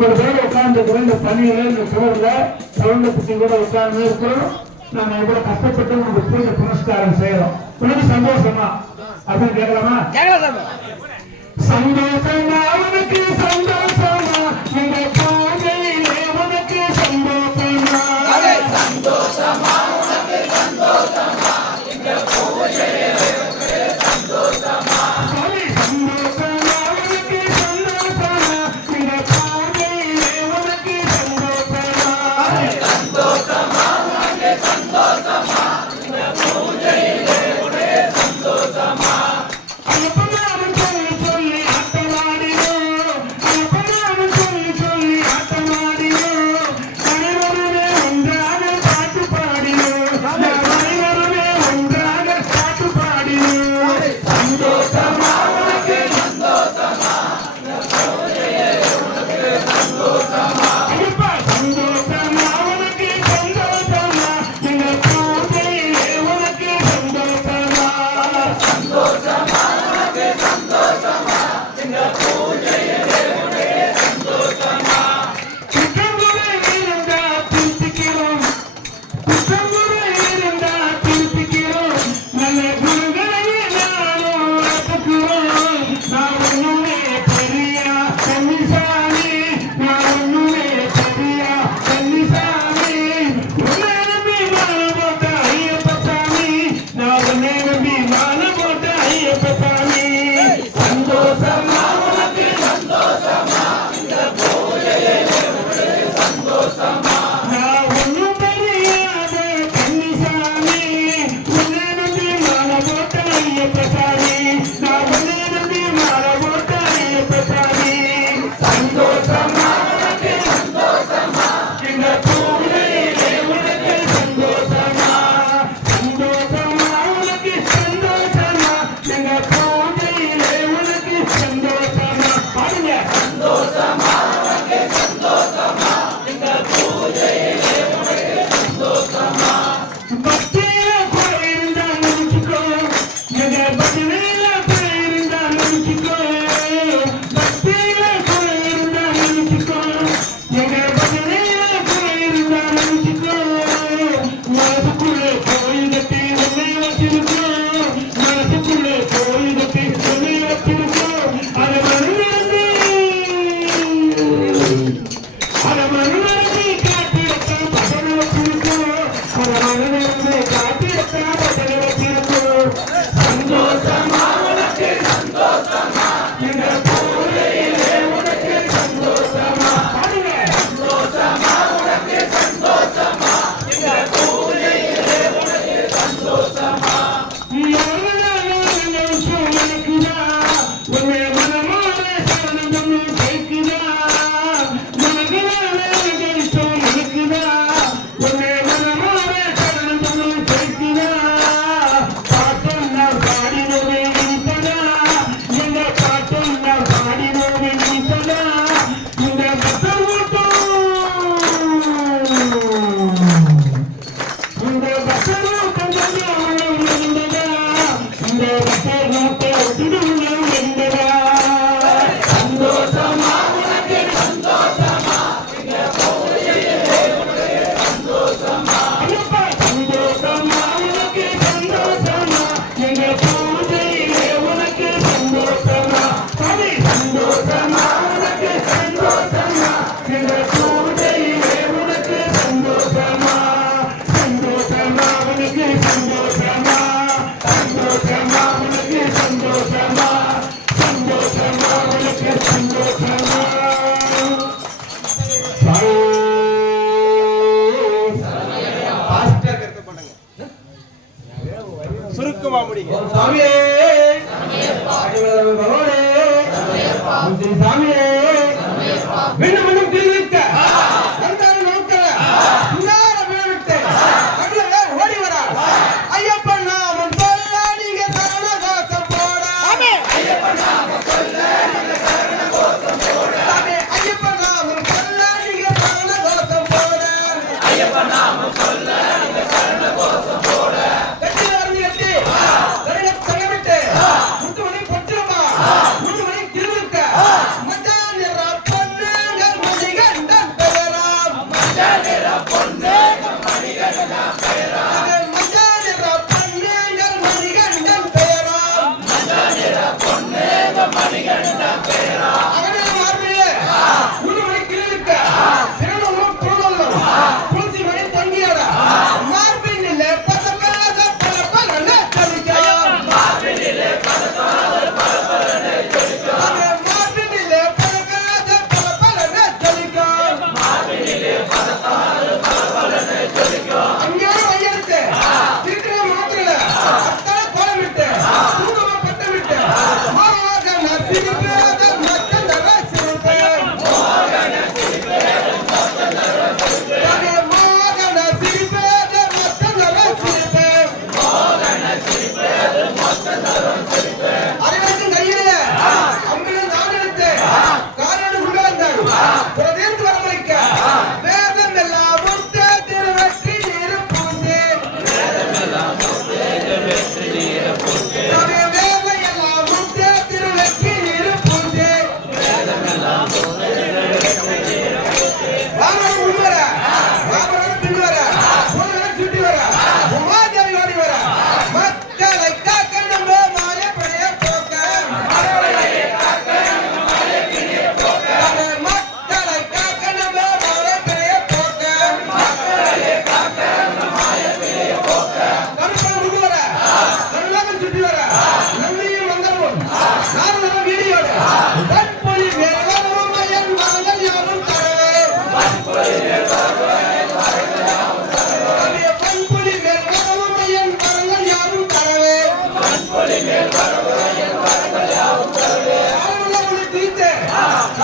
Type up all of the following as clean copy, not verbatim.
ஒரு பேர் உட்கார்ந்து இந்த பணியில இந்த சோழல சவுண்ட பத்தி கூட உட்கார்ந்து இருக்கிறோம். நாம எவ்வளவு கஷ்டப்பட்டு உங்களுக்கு பூஜை புனஸ்காரம் செய்யறோம். உனக்கு சந்தோஷமா அப்படின்னு கேட்கலாமா? சந்தோஷமா உனக்கு சந்தோஷமா இந்த பூஜையிலே உனக்கு சந்தோஷமா சந்தோஷமா உனக்கு சந்தோஷமா இந்த பூஜையிலே உனக்கு சந்தோஷமா சுருக்கமா முடிங்க. சாமியே சாமியே மீண்டும் மீண்டும் திருவிக்க ஓடி வரா ஐயப்பன் நாமம் சொல்ல நீங்க சரண கோஷம் போட ஐயப்பன் நாமம் சொல்ல நீங்க சரண கோஷம் போட ஐயப்பன் நாமம் சொல்ல நீங்க சரண கோஷம் போட ஐயப்பன் நாமம் சொல்ல நீங்க சரண கோஷம் போட முத்துமணி பொற்றமா முத்துமணி திருவிக்க மச்சான்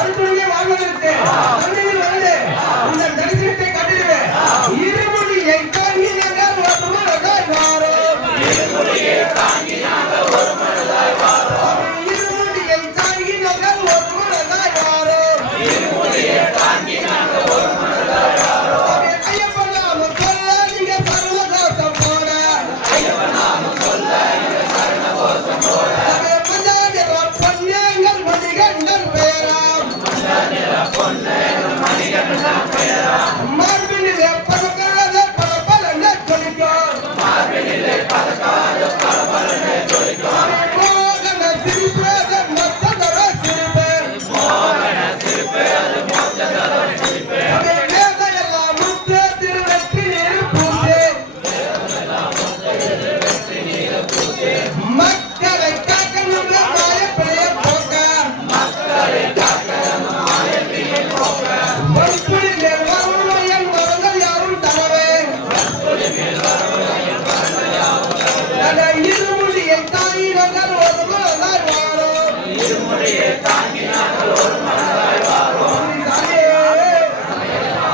மருத்துவமே வாழ்வதற்கு மண்ணில் வந்து இந்த தரிசனத்தை கட்டிடுவேன். இருமுடியை தாங்கி நாங்கள் ஒரு மனதாய் வாரோம். இருமுடியை தாங்கி நாங்கள் ஒரு மனதாய் வாரோம். ஐயப்பன் நாமம் சொல்ல நீங்க சர்வதோஷம் போட. மஞ்சள் பொன்னேங்கள் மணிகண்டன் பெயராம். மார்பினிலே பதக்காத பலபலனை ஜொலிக்கும். மோகன சிரிப்பேத மத்ததர சிரிப்பு. வேதையெல்லாம் முத்து திருவெற்றி நீர் பூசே. மக்களை காக்கணும் மாயப்பிழைய போக்க. ஒன்புலி மேல் வரணும் என் வரங்கள் யாரும் தரவே. இருமுடியை தாங்கி நாங்கள் ஒரு மனதாய் வாரோம்.